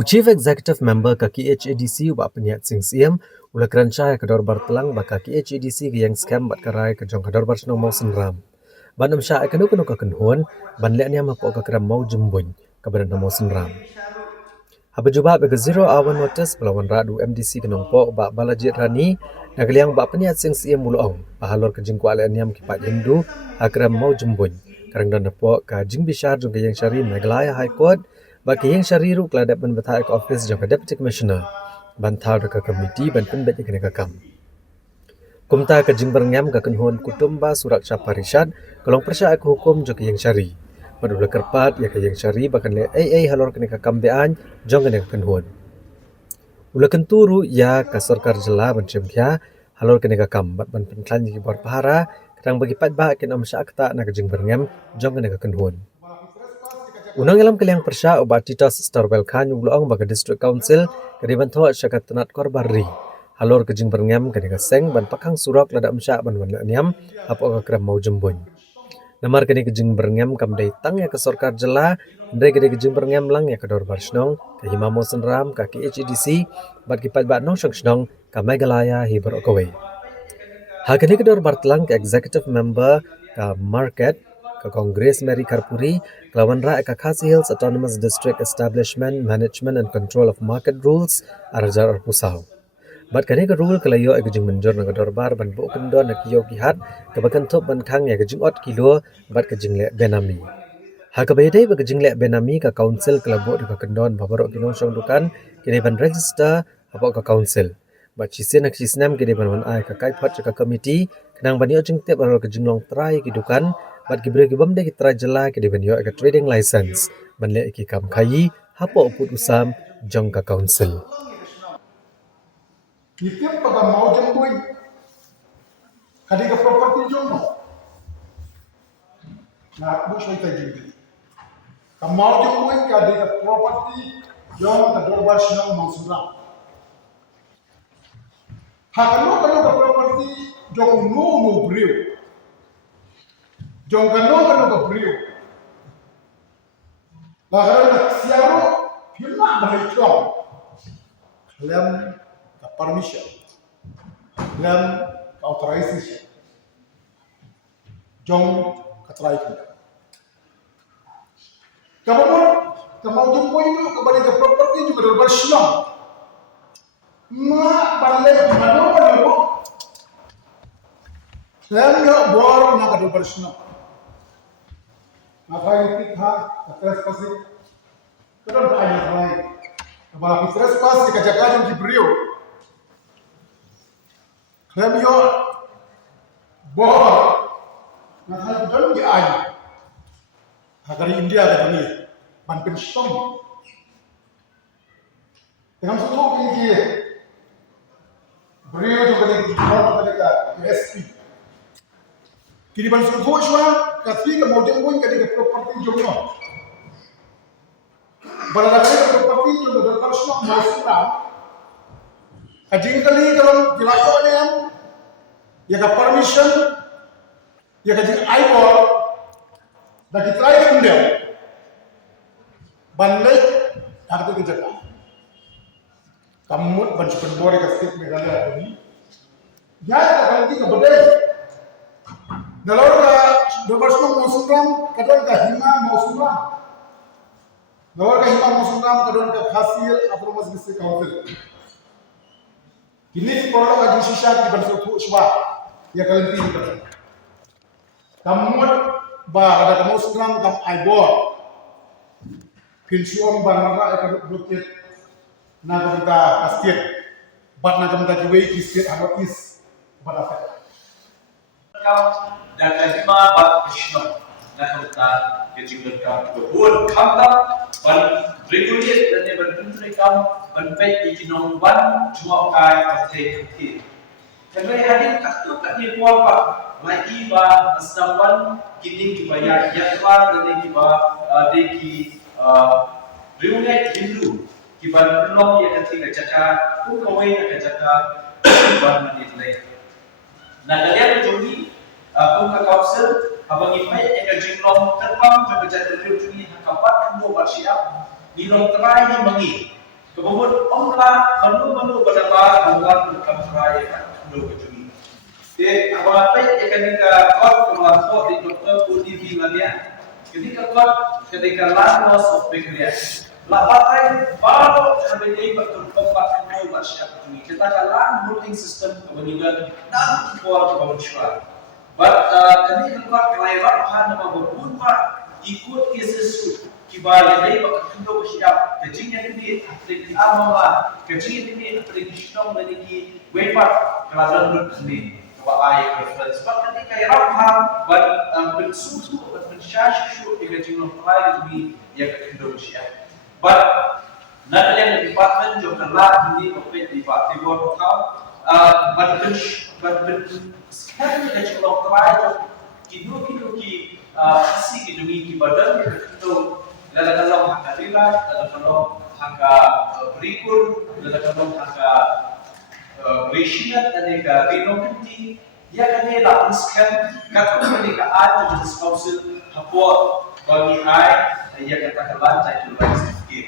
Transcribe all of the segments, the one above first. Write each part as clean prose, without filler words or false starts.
Chief Executive Member ka KHADC wa peniat sing siem ula keranca kador bartelang baka KHADC yang scam bat karai ka jong kador bar snong mau senram. Ban sya kanu kanu ka kenhuan ban le niam po ka kram mau jumbuny ka badan mau senram. Haba juba be zero hour notice pelawan radu MDC kenong po ba balajit rani nagaliang ba peniat sing siem mulong pahalor ka jingkwa le niam ki pat hindu akram mau jumbuny. Karang dan po ka jing bishar jong yang syari Meghalaya High Court bagi yang syariru keladap ban batai ke office jangka deputy commissioner ban thau ke komiti ban penbet yang kena kam kumta ke jingbar ngam ke kenhon kutumba surat syaparishad kalong persya ke hukum jangka yang syari ban ula kerpat ya ke yang syari bahkan le halor kena kam bean jang kena kenhon ula kenturu ya ke sarkar jela ban cemkia halor kena kam ban penklan yang bar pahara kadang bagi pat ba kena masyakta na ke jingbar ngam jang kena kenhon. Unang ilam kaliang persya obat titas Starwell Khan ulong baga District Council kadiban thawat syakat tenat korbarri. Halor kejing berngam kadi seng ban pakang surak lada msya ban wan niam apa ka kram mau jembuny. Namar kadi kejing berngam kam dai tang ya ke sarkar jela ndai kadi kejing berngam lang ya ke dor barsnong ke himamo senram ka KHDC bat kipat ba nong shnong ka Meghalaya hi berokawai. Hakani ke dor bartlang ke executive member ka market ke Kongres Mary Karpuri kelawan ra ka Khasi Hills Autonomous District Establishment Management and Control of Market Rules arjar pusau. Bat kani ke rule kelayo ke jing menjor na dorbar ban bu kendon na kiyo kihat ke bakan top ban khang ya ke jing ot kilo bat ke jing le benami. Ha ke bayde ke jing le benami ka council kelabo di ka kendon babarok kinong syong dukan kini ban register apa ka council. Bat cisen nak cisnam kini ban wan ai ka kai phat ka committee kenang ban yo jing tep aro ke jing long try ki dukan bat gibre gibam de kitra jela ke deban yo ka trading license ban le ki kam khayi hapo uput usam jong ka council Itim pada mau jembuin kadi ke properti jono na bu shoy ta jimbi ka mau jembuin kadi ke properti jono ta dorbar shinong mansura ha kanu ke properti jong no brio jong kanu ke brio la gara siaro pima bahai klong lem permission dan authorization jong katrai kita kamu mau jumpa itu kepada ke properti juga dari Barcelona ma balik mana dan ya baru nak dari Barcelona apa yang kita terus pasti kadang banyak lain kalau terus pasti kajakan di Brio Kami yo bohong, nak dalam di air. Hari India ada ni, banpen song. Dengan semua ini, beliau juga lagi orang mereka SP. Kini bantu semua semua, kasi mau jemput kadi ke properti jono. Baladaknya properti jono dalam semua mau senang. Kajing kali kalau dilakukan ni ya ka permission ya ka jing eyeball da ki try kundel banle hartu ke jaka kamut ban bore ka state Meghalaya ni ya ka kanti ka bade dalor ka dobarsno mosundam kadon ka hima mosundam dalor ka hima mosundam kadon ka Khasil Autonomous District Council Kini orang lagi susah di bantu suwa ya kalian tinggal. Kamu ada kamu sekarang kamu aibor. Kinsuam barang akan blokir. Naga kita kasih. Bat naga kita jual kisir atau is pada dan lima bat Krishna naga kita kejingkan kebun kamta ban regulate dan ban pentrikam ban pay ikinong ban cuma kai pasti kiti. Kalau hari itu kat ni kuat pak, mai iba asnawan kini kita ya yatwa dan kita deki regulate Hindu kita belum ya ketika cakap pun kawai nak cakap ban mandi lain. Nah kalian jogi pun ke council abang imai eka jinglong terbang coba jadi dulu jogi hakapat kedua bersiap di long terai mangi Kemudian omlah menu berdebat bukan kamera yang dulu kejumi. Jadi apa yang kita kot kemasuk di dokter UDV Malaysia. Ketika loss of Bangladesh. Lapatai baru terjadi betul tempat itu masyarakat ini. Kita kalah voting system kemudian dan kuat kebanyakan. But kini keluar kelainan nama berubah ikut Yesus kibali dari bakal siap kecilnya ini apalagi amala kecilnya ini apalagi Islam dari ki wepat kelajuan ini bahwa ayat reference. But ketika Rahman bersusu bersyasyu dengan jumlah pelai ini yang kedua siap. But not yang department juga lah ini mungkin di parti buat kau. But sekarang kita coba try kidu ki isi kidu ki badan itu lada kalau hangga rila, lada kalau hangga berikut, lada kalau hangga berishiat dan ega rinokunti ya kan ni lah scan kat mereka ada di council hapot bagi ai ya katakanlah cai tu lagi sedikit.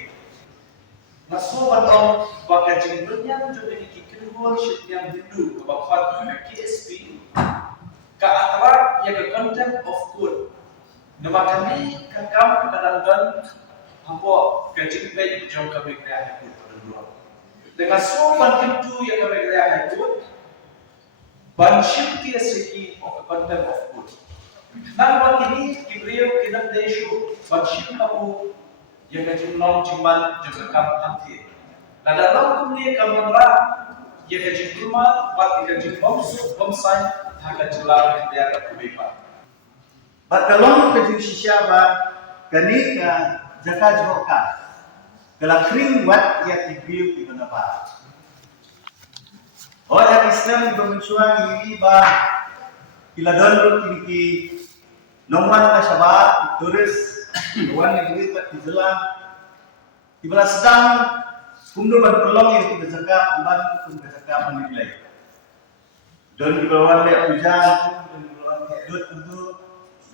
Masuk pada bagai jengbernya juga dikikin worship yang Hindu kebakat KSP ke antara yang ke content of good. Nama kami kakam kadang-kadang apa kejengber jauh kami kaya itu berdua. Dengan semua pintu yang kami kaya itu, banship dia segi content of good. Nama ini Gabriel kita desu banship kamu yang kejengnom cuman juga kamu nanti. Nah dalam kumni kamera yang kejengkuma buat kejengnom bonsai agak jelas dia akan berubah. Batalong kejeng sisya ba kani ka jaka joka kala kring wat ya tibiu di mana ba. Orang Islam bermensuang ini ba iladon kini nomwan na siya ba turis wan ni duit at tizelang ibala sedang kumdo bertolong yang kita jaka ban kum jaka manilai. Don dibawa le hujan don dibawa le dut untuk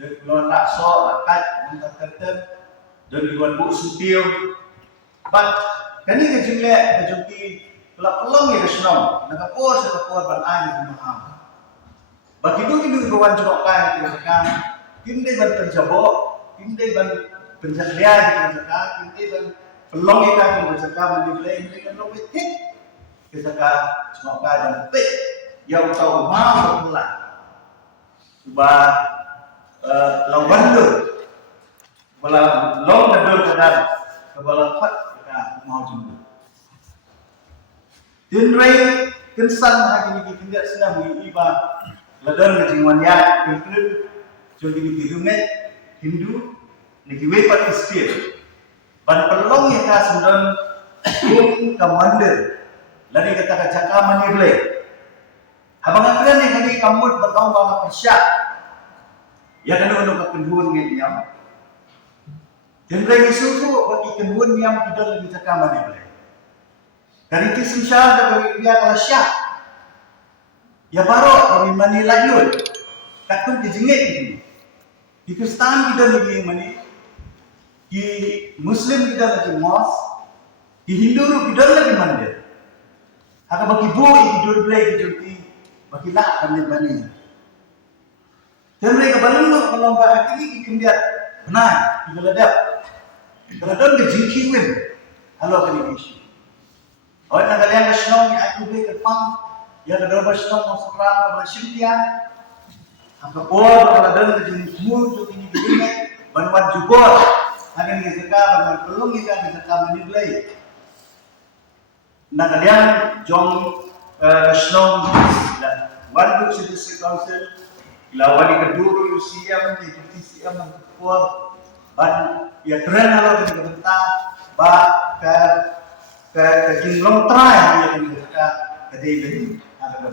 dan keluar rakso, akat, mengatakan dan dibuat buku sutil. But kani kejumlah kalau pelong ya kesenang, nak apa saya kuat berai di maham. Bagi itu kawan cobakan kita kan, kita ban penjabok, kita ban penjadian kita kan, kita ban pelong kita kita kan menilai kita kan lebih tik, kita kan cobakan dan tik yang tahu mau berpelan. Sebab lawan tu, kalau long nadul kadar, kalau kuat kita mau jumpa. Tinrai kensan hari ini kita senang iba, ladon kejengwan ya, kekul, jadi kita rumit Hindu, negeri wepat ispir, ban pelong yang kita sundan pun commander, lari kata kacaka manirle. Habang akran yang kami kamut bertahun bang persyak. Ya kan untuk kendhuan ngiyam. Dan lagi suku bagi kendhuan ngiyam tidak lagi cakap mana boleh. Dari kisah dari dia kalau syak. Ya baru kami mani layun. Takut dijengit ini. Di Kristen kita lagi mani. Di Muslim kita lagi mos. Di Hindu kita lagi mandir. Haka bagi bui hidup lagi jadi bagi lah mani. Dan mereka balung kalau bahas ini kita lihat benar, kita lihat. Kalau dia jingkiwin, halo kali ini. Orang kalian bersenang yang aku beri kepang, yang kedua bersenang masuk perang kepada Syria. Angka bor kalau dia jingkiwin untuk ini begini, bantuan jubor, akan kita bantuan pelung kita menilai. Nah kalian jom bersenang, one book citizen council. Lawan kedua Rusia menjadi siam kuat ban ya keren kalau kita bentar ba ke jinglong try ya kita ke dei ada